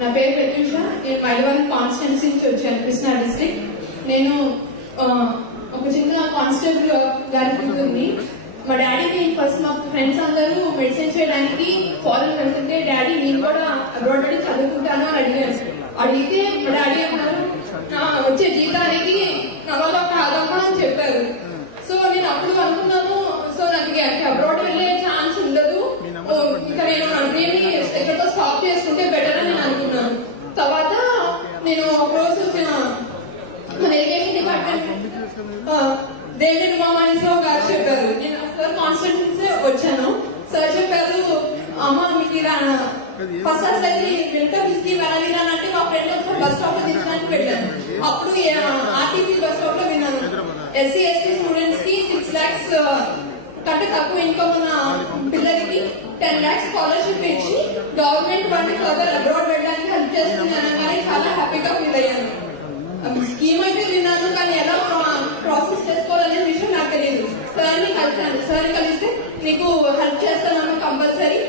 నా పేరు ప్రత్యూష. నేను మైలవరం కాన్స్టెన్సీ నుంచి వచ్చాను కృష్ణా డిస్ట్రిక్ట్. నేను ఒక చిన్న కానిస్టేబుల్ గారి కూతుంది మా డాడీకి ఫస్ట్ మా ఫ్రెండ్స్ అందరూ మెడిసిన్ చేయడానికి ఫారెన్ వెళ్తుంటే డాడీ నేను కూడా అబ్రాడ్ చదువుకుంటాను అని అడిగాను అడిగితే మా డాడీ డిపార్ట్మెంట్ డేవిడ్ మామానిస్రావు గారు చెప్పారు? నేను సార్ కాన్స్టిట్యూన్సీ వచ్చాను. సార్ చెప్పారు అమ్మ మీకు ఇలా ఫస్ట్ అసలు వెల్కమ్ ఇస్కి వెళ్ళాలి అని అంటే మా ఫ్రెండ్ ఒకసారి బస్ స్టాప్లో దించడానికి వెళ్ళాను అప్పుడు ఆర్టీసీ బస్ స్టాప్లో విన్నాను. ఎస్సీ ఎస్టీ స్టూడెంట్స్కి సిక్స్ లాక్స్ కంటే తక్కువ ఇన్కమ్ ఉన్న పిల్లలకి టెన్ లాక్స్ స్కాలర్షిప్ ఇచ్చి గవర్నమెంట్ వాటిని ఫర్దర్ అబ్రాడ్ సార్ సార్ కలిస్తే నీకు హెల్ప్ చేస్తానమ్మా కంపల్సరీ.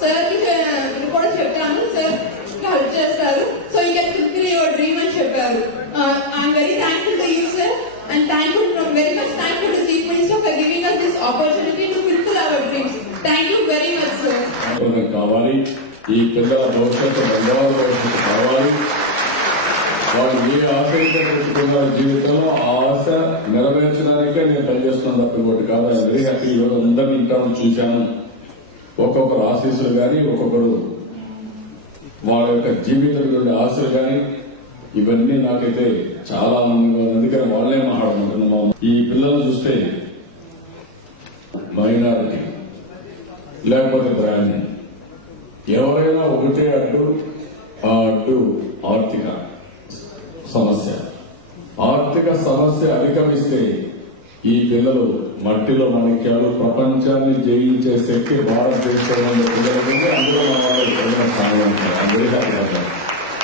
సార్ కూడా చెప్పాను. సార్ హెల్ప్ చేస్తారు. So you can fulfil your dream అని చెప్పారు. I'm very thankful to you sir and thankful very much thankful to chief minister for giving us this opportunity to fulfil our dreams thank you very much sir కావాలి. ఈ పిల్లల భవిష్యత్తు బంగారు భవిష్యత్తు కావాలి. వాళ్ళు ఏ ఆశ అయితే జీవితంలో? ఆ ఆశ నెరవేర్చడానికే నేను పనిచేస్తున్నాను తప్ప ఇంకోటి కాదు. వెరీ హ్యాపీ ఈరోజు అందరినీ ఇంటర్ చూశాను. ఒక్కొక్కరు ఆశీస్సులు కానీ ఒక్కొక్కరు వాళ్ళ యొక్క జీవితం ఆశలు కానీ ఇవన్నీ నాకైతే చాలా ఆనందంగా ఉంది అందుకని వాళ్ళే మాట్లాడుకుంటున్నాం ఈ పిల్లలు చూస్తే మైనారిటీ లేకపోతే బ్రాహ్మణ్ ఎవరైనా ఒకటే అడ్డు ఆ అడ్డు ఆర్థిక సమస్య. ఆర్థిక సమస్య అధిగమిస్తే ఈ పిల్లలు మట్టిలో మణిక్యాలు ప్రపంచాన్ని జయించే శక్తి భారతదేశంలో ఉన్న పిల్లలకు అందులో మన వాళ్ళు ప్రజల అందరికీ